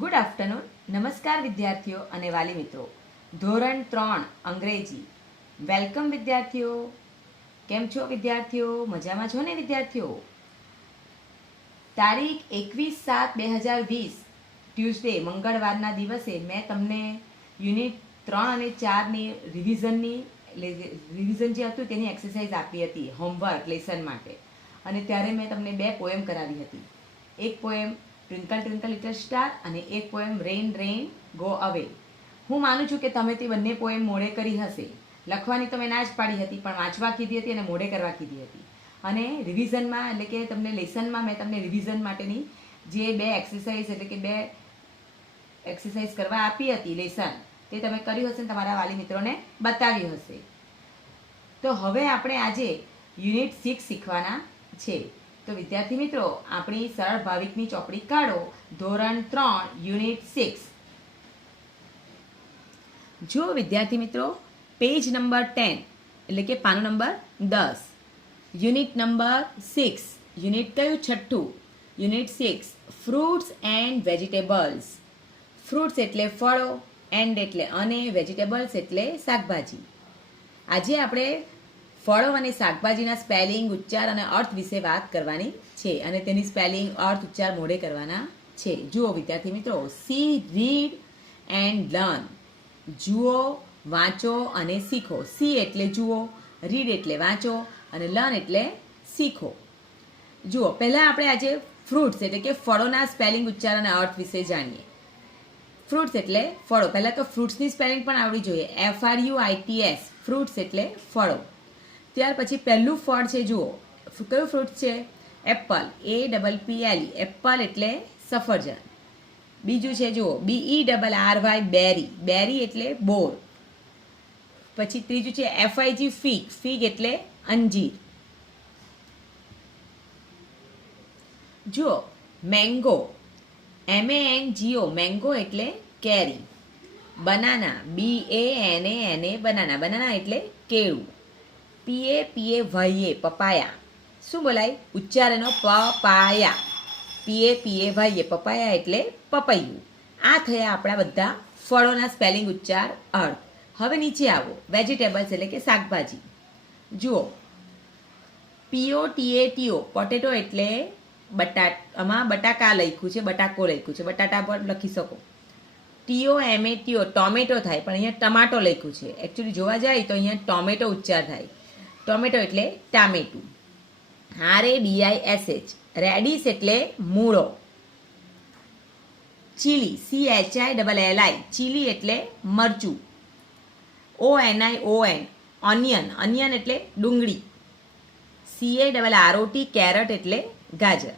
Good afternoon. નમસ્કાર વિદ્યાર્થીઓ અને વાલી મિત્રો. ધોરણ 3 અંગ્રેજી. વેલકમ વિદ્યાર્થીઓ. કેમ છો વિદ્યાર્થીઓ? મજામાં છો ને વિદ્યાર્થીઓ? તારીખ 21/7/2020 ટ્યુઝડે મંગળવારના દિવસે મેં તમને યુનિટ 3 અને 4ની રિવિઝન જે હતું તેની એક્સરસાઇઝ આપી હતી હોમવર્ક લેસન માટે. અને ત્યારે મેં તમને 2 પોએમ કરાવી હતી. એક poem twinkle twinkle little star અને એક પોએમ રેઇન રેઇન ગો અવે. હું માનું છું કે તમે તે બંને પોએમ મોડે કરી હશે. લખવાની તો મેં ના જ પાડી હતી, પણ વાંચવા કીધી હતી અને મોડે કરવા કીધી હતી. અને રિવિઝનમાં એટલે કે તમને લેસનમાં મેં તમને રિવિઝન માટેની જે 2 એક્સરસાઇઝ એટલે કે 2 એક્સરસાઇઝ કરવા આપી હતી લેસન, તે તમે કર્યું હશે ને તમારા વાલી મિત્રોને બતાવ્યું હશે. તો હવે આપણે આજે યુનિટ 6 શીખવાના છે. તો વિદ્યાર્થી મિત્રો, આપણી સરળ ભાવિકની ચોપડી કાઢો. ધોરણ 3 યુનિટ 6. જો વિદ્યાર્થી મિત્રો, પેજ નંબર 10 એટલે કે પાનો નંબર 10, યુનિટ નંબર 6. યુનિટ કયું? છઠ્ઠું. Unit 6 fruits and vegetables. Fruits એટલે ફળો, એન્ડ એટલે અને, વેજીટેબલ્સ એટલે શાકભાજી. આજે આપણે ફળો અને શાકભાજીના સ્પેલિંગ, ઉચ્ચાર અને અર્થ વિશે વાત કરવાની છે અને તેની સ્પેલિંગ, અર્થ, ઉચ્ચાર મોડે કરવાના છે. જુઓ વિદ્યાર્થી મિત્રો, સી, રીડ એન્ડ લર્ન. જુઓ, વાંચો અને શીખો. સી એટલે જુઓ, રીડ એટલે વાંચો અને લર્ન એટલે શીખો. જુઓ, પહેલાં આપણે આજે ફ્રૂટ્સ એટલે કે ફળોના સ્પેલિંગ, ઉચ્ચાર અને અર્થ વિશે જાણીએ. ફ્રૂટ્સ એટલે ફળો. પહેલાં તો ફ્રૂટ્સની સ્પેલિંગ પણ આવડી જોઈએ. FRUITS. ફ્રૂટ્સ એટલે ફળો. ત્યાર પછી પહેલું ફળ છે. જુઓ, કયું ફ્રૂટ છે? એપલ. APPLE. એપલ એટલે સફરજન. બીજું છે જુઓ, BERRY. બેરી. બેરી એટલે બોર. પછી ત્રીજું છે FIG. ફીગ. ફીગ એટલે અંજીર. જુઓ, મેંગો. MANGO. મેંગો એટલે કેરી. બનાના. BANANA. બનાના. બનાના એટલે કેળું. PAPAYA. પપાયા. શું બોલાય? ઉચ્ચાર એનો પપાયા. PAPAYA. પપાયા એટલે પપૈયું. આ થયા આપણા બધા ફળોના સ્પેલિંગ, ઉચ્ચાર, અર્થ. હવે નીચે આવો. વેજીટેબલ્સ એટલે કે શાકભાજી. જુઓ, POTATO. પોટેટો એટલે આમાં બટાકા લખ્યું છે, બટાકો લખ્યું છે, બટાટા પર લખી શકો. TOMATO. ટોમેટો થાય, પણ અહીંયા ટમાટો લખ્યું છે. એકચ્યુઅલી જોવા જાય તો અહીંયા ટોમેટો ઉચ્ચાર થાય. ટોમેટો એટલે ટામેટું. RADISH. રેડિશ એટલે મૂળો. ચીલી. CHILLI. ચીલી એટલે મરચું. ONION. ઓનિયન. ઓનિયન એટલે ડુંગળી. CARROT. કેરટ એટલે ગાજર.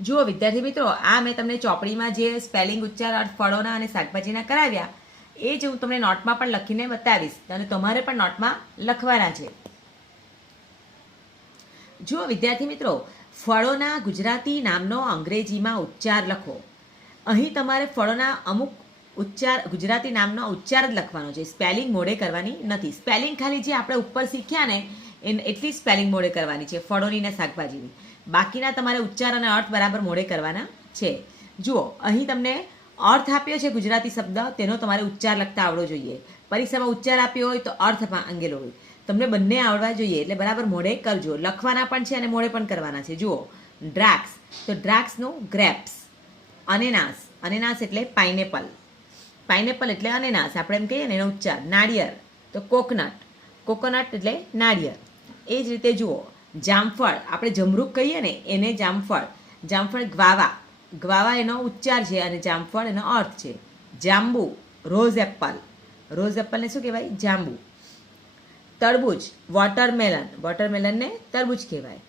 જુઓ વિદ્યાર્થી મિત્રો, આ મેં તમને ચોપડીમાં જે સ્પેલિંગ, ઉચ્ચાર, અર્થ ફળોના અને શાકભાજીના કરાવ્યા, એ જ હું તમને નોટમાં પણ લખીને બતાવીશ અને તમારે પણ નોટમાં લખવાના છે. જુઓ વિદ્યાર્થી મિત્રો, ફળોના ગુજરાતી નામનો અંગ્રેજીમાં ઉચ્ચાર લખો. અહીં તમારે ફળોના અમુક ઉચ્ચાર, ગુજરાતી નામનો ઉચ્ચાર જ લખવાનો છે. સ્પેલિંગ મોડે કરવાની નથી. સ્પેલિંગ ખાલી જે આપણે ઉપર શીખ્યા ને એટલી સ્પેલિંગ મોડે કરવાની છે ફળોની ને શાકભાજીની. બાકીના તમારે ઉચ્ચાર અને અર્થ બરાબર મોડે કરવાના છે. જુઓ, અહીં તમને અર્થ આપ્યો છે ગુજરાતી શબ્દ, તેનો તમારે ઉચ્ચાર લખતા આવડવો જોઈએ. પરીક્ષામાં ઉચ્ચાર આપ્યો હોય તો અર્થ માંગેલો હોય. તમને બંને આવડવા જોઈએ, એટલે બરાબર મોડે કરજો. લખવાના પણ છે અને મોડે પણ કરવાના છે. જુઓ, ડ્રાક્સ. તો ડ્રાક્સનું ગ્રેપ્સ. અનેનાસ. અનેનાસ એટલે પાઇનેપલ. પાઇનેપલ એટલે અનેનાસ, આપણે એમ કહીએ ને એનો ઉચ્ચાર. નાળિયેર. તો કોકોનટ. કોકોનટ એટલે નાળિયેર. એ જ રીતે જુઓ, જામફળ. આપણે જમરૂક કહીએ ને એને જામફળ. જામફળ ગ્વાવા. ગ્વાવા એનો ઉચ્ચાર છે અને જામફળ એનો અર્થ છે. જાંબુ. Rose apple. રોઝ એપલને શું કહેવાય? જાંબુ. તરબૂચ. વોટરમેલન. વોટરમેલનને તરબૂચ કહેવાય.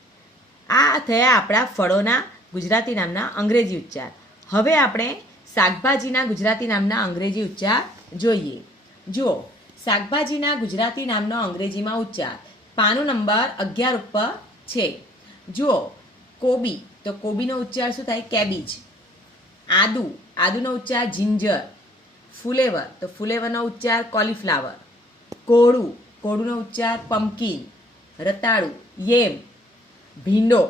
આ થયા આપણા ફળોના ગુજરાતી નામના અંગ્રેજી ઉચ્ચાર. હવે આપણે શાકભાજીના ગુજરાતી નામના અંગ્રેજી ઉચ્ચાર જોઈએ. જુઓ, શાકભાજીના ગુજરાતી નામનો અંગ્રેજીમાં ઉચ્ચાર પાનું નંબર 11 ઉપર છે. જુઓ, કોબી. તો કોબીનો ઉચ્ચાર શું થાય? કેબીજ. આદુ. આદુનો ઉચ્ચાર જિંજર. ફુલેવર. તો ફુલેવરનો ઉચ્ચાર કોલીફ્લાવર. કોળું. કોળુનો ઉચ્ચાર પમ્પકિન. રતાળુ. યેમ. ભીંડો.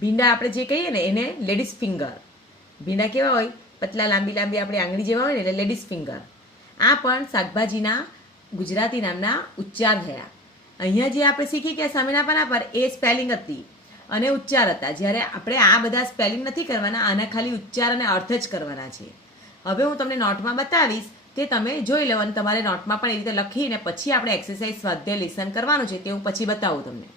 ભીંડા આપણે જે કહીએ ને એને લેડીઝ ફિંગર. ભીંડા કેવા હોય? પતલા લાંબી લાંબી આપણી આંગળી જેવા હોય ને એટલે લેડીઝ ફિંગર. આ પણ શાકભાજીના ગુજરાતી નામના ઉચ્ચાર થયા. અહીંયા જે આપણે શીખી કે સામેના પાના પર એ સ્પેલિંગ હતી અને ઉચ્ચાર હતા, જ્યારે આપણે આ બધા સ્પેલિંગ નથી કરવાના, આના ખાલી ઉચ્ચાર અને અર્થ જ કરવાના છે. હવે હું તમને નોટમાં બતાવીશ, તે તમે જોઈ લો અને તમારે નોટમાં પણ એ રીતે લખીને પછી આપણે એક્સરસાઇઝ સ્વાધ્યાય લેસન કરવાનું છે તે હું પછી બતાવું તમને.